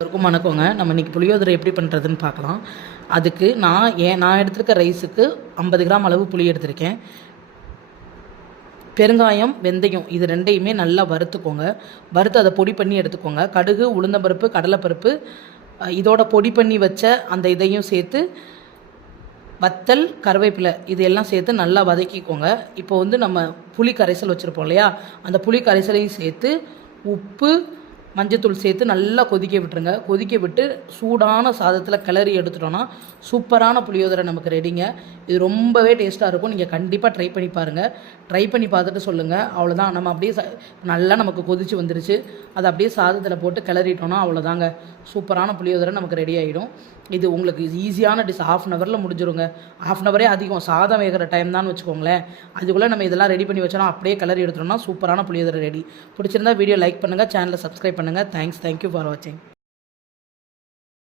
எல்லாருக்கும் வணக்கங்க. நம்ம இன்றைக்கி புளியோதரை எப்படி பண்ணுறதுன்னு பார்க்கலாம். அதுக்கு நான் எடுத்துருக்க ரைஸுக்கு 50 கிராம் அளவு புளி எடுத்திருக்கேன். பெருங்காயம், வெந்தயம் இது ரெண்டையுமே நல்லா வறுத்துக்கோங்க. வறுத்து அதை பொடி பண்ணி எடுத்துக்கோங்க. கடுகு, உளுந்தம்பருப்பு, கடலைப்பருப்பு இதோட பொடி பண்ணி வச்ச அந்த இதையும் சேர்த்து வத்தல், கருவேப்பிலை இது எல்லாம் சேர்த்து நல்லா வதக்கிக்கோங்க. இப்போ நம்ம புளி கரைசல் வச்சுருப்போம் இல்லையா, அந்த புளி கரைசலையும் சேர்த்து உப்பு, மஞ்சத்தூள் சேர்த்து நல்லா கொதிக்க விட்டுருங்க. கொதிக்க விட்டு சூடான சாதத்தில் கிளறி எடுத்துட்டோன்னா சூப்பரான புளியோதரை நமக்கு ரெடிங்க. இது ரொம்பவே டேஸ்ட்டாக இருக்கும். நீங்கள் கண்டிப்பாக ட்ரை பண்ணி பாருங்கள். ட்ரை பண்ணி பார்த்துட்டு சொல்லுங்கள். அவ்வளோதான். நம்ம அப்படியே நல்லா நமக்கு கொதிச்சு வந்துருச்சு. அதை அப்படியே சாதத்தில் போட்டு கிளறிட்டோன்னா அவ்வளோதாங்க, சூப்பரான புளியோதரை நமக்கு ரெடி ஆகிடும். இது உங்களுக்கு ஈஸியான டிஷ். 1/2 ஹவரில் முடிஞ்சிருங்க. 1/2 ஹவரே அதிகம். சாதம் வேகிற டைம் தான் வச்சுக்கோங்களேன். அதுக்குள்ளே நம்ம இதெல்லாம் ரெடி பண்ணி வச்சோன்னா அப்படியே கிளறி எடுத்துட்டோம்னா சூப்பரான புளியோதரை ரெடி. பிடிச்சிருந்தா வீடியோ லைக் பண்ணுங்கள், சேனலை சப்ஸ்கிரைப் பண்ணுங்கள். தேங்க்யூ ஃபார் வாட்சிங்.